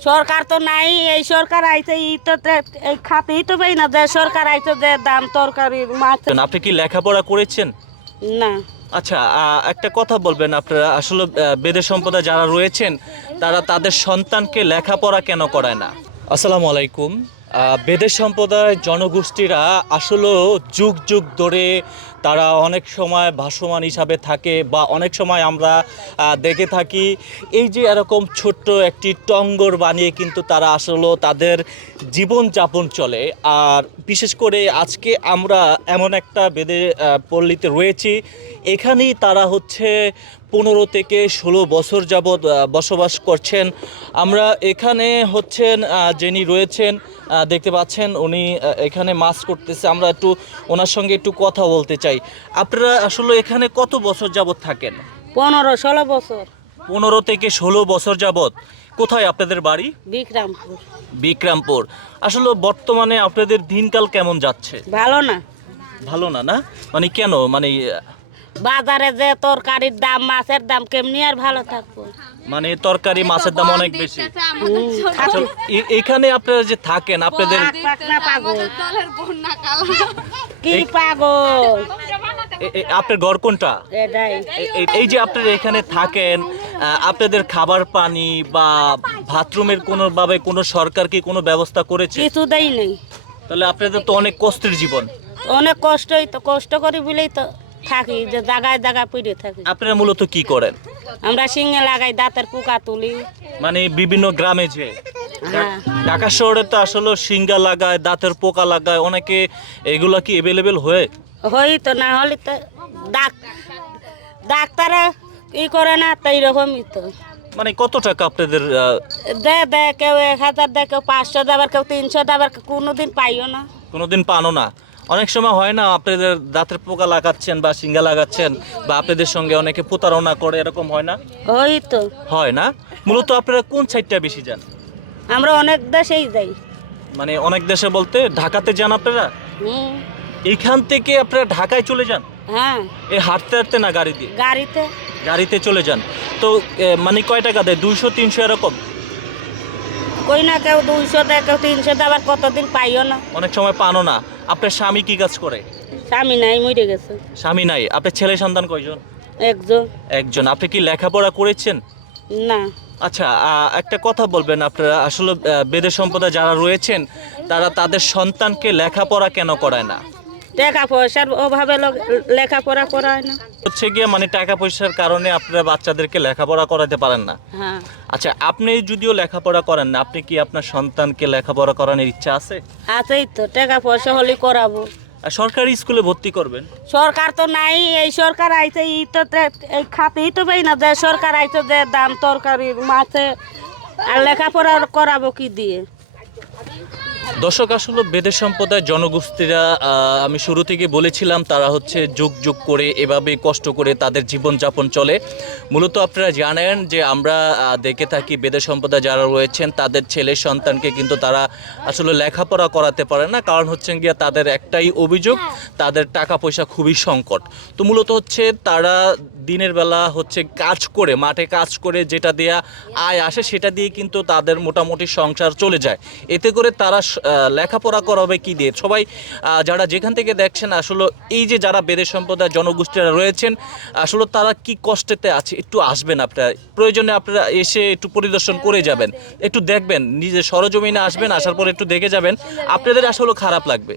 সরকার তো নাই এই সরকার আইছে ই তো এই খাতেই তো পাই না যে সরকার আইছে যে দাম তরকারির মাছ। আপনি কি লেখাপড়া করেছেন? না। আচ্ছা আহ, একটা কথা বলবেন আপনারা আসলে বেদে সম্প্রদায় যারা রয়েছেন তারা তাদের সন্তানকে লেখাপড়া কেন করায় না? আসসালামু আলাইকুম। আহ, বেদের সম্প্রদায় জনগোষ্ঠীরা আসলেও যুগ যুগ ধরে তারা অনেক সময় ভাসমান হিসাবে থাকে বা অনেক সময় আমরা দেখে থাকি। এই যে এরকম ছোট্ট একটি টঙ্গর বানিয়ে কিন্তু তারা আসলে তাদের জীবন যাপন চলে। আর বিশেষ করে আজকে আমরা এমন একটা বেদে পল্লীতে রয়েছি। এখানেই তারা হচ্ছে পনেরো থেকে ষোলো বছর যাবৎ বসবাস করছেন। আমরা এখানে হচ্ছেন যিনি রয়েছেন দেখতে পাচ্ছেন উনি এখানে মাছ করতেছে। আমরা একটু ওনার সঙ্গে একটু কথা বলতে চাই। আপনারা আসলে এখানে কত বছর যাবৎ থাকেন? পনেরো ষোলো বছর। পনেরো থেকে ষোলো বছর যাবৎ। কোথায় আপনাদের বাড়ি? বিক্রামপুর। বিক্রামপুর। আসলে বর্তমানে আপনাদের দিনকাল কেমন যাচ্ছে? ভালো না। ভালো না না? মানে কেন? মানে বাজারে যে তরকারির দাম মাছের দাম কেমনি আর ভালো থাকব? মানে তরকারি মাছের দাম অনেক বেশি। এখানে আপনারা যে থাকেন আপনাদের কি পাগল? আপনার ঘর কোনটা? এই যে আপনারা এখানে থাকেন আপনাদের খাবার পানি বা বাথরুমের কোনো ভাবে কোনো সরকার কি কোনো ব্যবস্থা করেছে? কিছু দেই নেই। তাহলে আপনাদের তো অনেক কষ্টের জীবন। অনেক কষ্টই তো কষ্ট করি বলেই তো থাকি যে জায়গায় জায়গায় পড়ে থাকি। আপনারা মূলত কি করেন? আমরা শিঙে লাগাই দাঁতের পোকা তুলি। মানে বিভিন্ন গ্রামে যে। হ্যাঁ। ঢাকা শহরে তো আসলে সিঙ্গা লাগায় দাঁতের পোকা লাগায় অনেকে এগুলা কি এভেলেবেল হয়ে? হই তো না হলে তো ডাক ডাক্তারে ই করে না তো এইরকমই তো। মানে কত টাকা আপনাদের দে দে কেউ এক হাজার দে কেউ পাঁচশো দেবার কেউ তিনশো দেবার কোনোদিন পাইও না। কোনোদিন পানো না। অনেক সময় হয় না আপনাদের দাঁতের পোকা লাগাচ্ছেন বা সিঙ্গা লাগাচ্ছেন বা আপনাদের সঙ্গে অনেকে প্রতারণা করে এরকম হয় না? হই তো। হয় না? মূলত আপনারা কোন সাইডটা বেশি যান? আমরা অনেক দেশেই যাই। মানে অনেক দেশে বলতে ঢাকাতে যান আপনারা? হুম। এইখান থেকে আপনারা ঢাকায় চলে যান? হ্যাঁ। এই হাঁটতে হাঁটতে না গাড়ি দিয়ে? গাড়িতে। গাড়িতে চলে যান। তো এ, মানে কয় টাকা দেয়? দুইশো তিনশো এরকম? কই না কেউ দুইশো দেয় কেউ তিনশো দেবার কতদিন পাইও না। অনেক সময় পানো না। আপনার স্বামী কি কাজ করে? স্বামী নাই মরে গেছে। স্বামী নাই আপনার ছেলে সন্তান কয়জন? একজন। একজন। আপনি কি লেখাপড়া করেছেন? না। আচ্ছা একটা কথা বলবেন আপনারা। আসলে বেদের বেদে সম্প্রদায় যারা রয়েছেন তারা তাদের সন্তানকে লেখাপড়া কেন করায় না? টাকা পয়সার অভাবে লেখাপড়া করায় না। হচ্ছে গিয়ে মানে টাকা পয়সার কারণে আপনারা বাচ্চাদেরকে লেখাপড়া করাতে পারেন না। হ্যাঁ। আচ্ছা আপনি যদিও লেখাপড়া করেন না আপনি কি আপনার সন্তানকে লেখাপড়া করানোর ইচ্ছা আছে? আছেই তো টাকা পয়সা হলে করাবো সরকারি স্কুলে ভর্তি করবেন? সরকার তো নাই এই সরকার আইছে ই তো খাতেই তো পাই না যে সরকার আইছে যে দাম তরকারির মাছে আর লেখাপড়া করাবো কি দিয়ে? দর্শক আসলে বেদের সম্প্রদায় জনগোষ্ঠীরা আমি শুরু থেকে বলেছিলাম, তারা হচ্ছে যুগ যুগ করে এভাবে কষ্ট করে তাদের জীবনযাপন চলে। মূলত আপনারা জানেন যে আমরা দেখে থাকি বেদের সম্প্রদায় যারা রয়েছেন, তাদের ছেলে সন্তানকে কিন্তু তারা আসলে লেখাপড়া করাতে পারে না। কারণ হচ্ছে গিয়া তাদের একটাই অভিযোগ, তাদের টাকা পয়সা খুবই সংকট। তো মূলত হচ্ছে তারা দিনের বেলা হচ্ছে কাজ করে, মাঠে কাজ করে যেটা দেয়া আয় আসে সেটা দিয়ে কিন্তু তাদের মোটামুটি সংসার চলে যায়। এতে করে তারা লেখাপড়া করাবে কি দিয়ে? সবাই যারা যেখান থেকে দেখছেন, আসলে এই যে যারা বেদের সম্প্রদায় জনগোষ্ঠীরা রয়েছেন, আসলে তারা কি কষ্টেতে আছে? একটু আসবেন আপনারা। প্রয়োজনে আপনারা এসে একটু পরিদর্শন করে যাবেন। একটু দেখবেন, নিজের সরজমিনে আসবেন, আসার পর একটু দেখে যাবেন। আপনাদের আসলে খারাপ লাগবে।